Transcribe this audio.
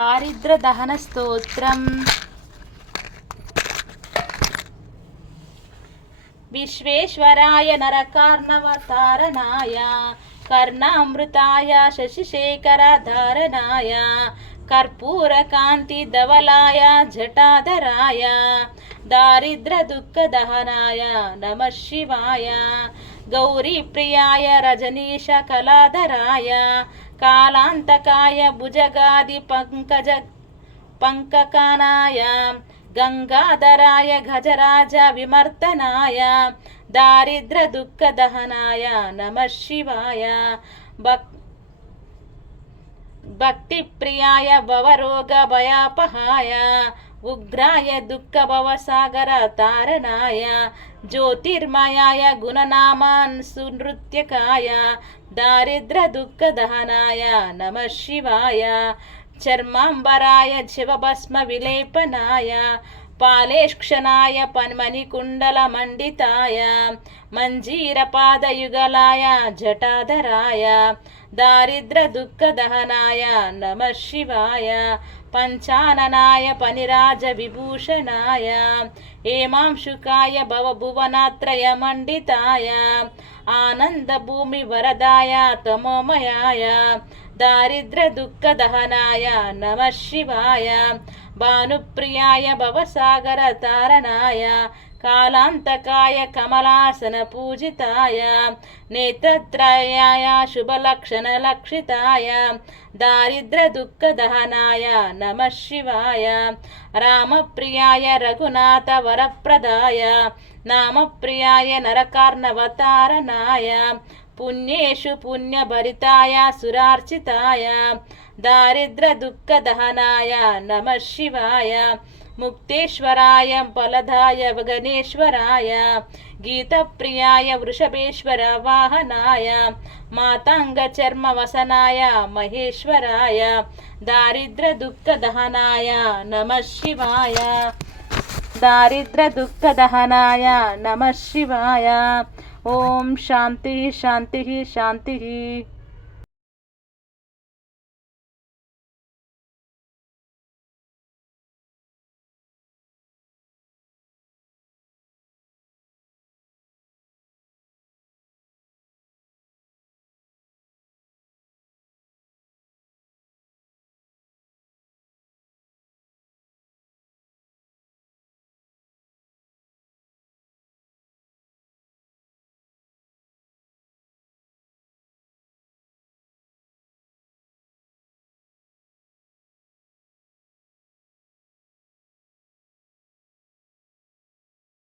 दारिद्र्यदहनस्तोत्रम्। विश्वेश्वराय नरकार्णवतारणाय कर्णामृताय शशिशेखरधारणाय कर्पूरकान्तिधवलाय जटाधराय दारिद्र्यदुःखदहनाय नमः शिवाय। गौरीप्रियाय रजनीशकलाधराय कालान्तकाय भुजगादिपङ्कजपङ्ककानाय गंगाधराय गजराज विमर्दनाय दारिद्र्यदुःखदहनाय नमः शिवाय। भक्तिप्रियाय भवरोगभयापहाय उग्राय दुःखभवसागरतारणाय ज्योतिर्मयाय गुणनामांसुनृत्यकाय दारिद्र्यदुःखदहनाय नमः शिवाय। चर्मांबराय शिवभस्म विलेपनाय पालेक्षणाय मणिकुण्डलमण्डिताय मञ्जीरपादयुगलाय जटाधराय दारिद्र्यदुःखदहनाय नमः शिवाय। पञ्चाननाय पनिराजविभूषणाय हेमांशुकाय भवभुवनात्रयमण्डिताय आनन्दभूमिवरदाय तमोमयाय दारिद्र्यदुःखदहनाय नमः शिवाय। भानुप्रियाय भवसागरतारणाय कालान्तकाय कमलासनपूजिताय नेत्रत्रयाय शुभलक्षणलक्षिताय दारिद्र्यदुःखदहनाय नमः शिवाय। रामप्रियाय रघुनाथवरप्रदाय नामप्रियाय नरकार्णवतारणाय पुण्येषु पुण्यभरिताय सुरार्चिताय दारिद्र्यदुःखदहनाय नमः शिवाय। मुक्तेश्वराय फलदाय गणेश्वराय गीतप्रियाय वृषभेश्वर वाहनाय मातङ्गचर्मवसनाय महेश्वराय दारिद्र्यदुःखदहनाय नमः शिवाय। दारिद्र्यदुःखदहनाय नमः शिवाय। ओम शांति शांति शांति।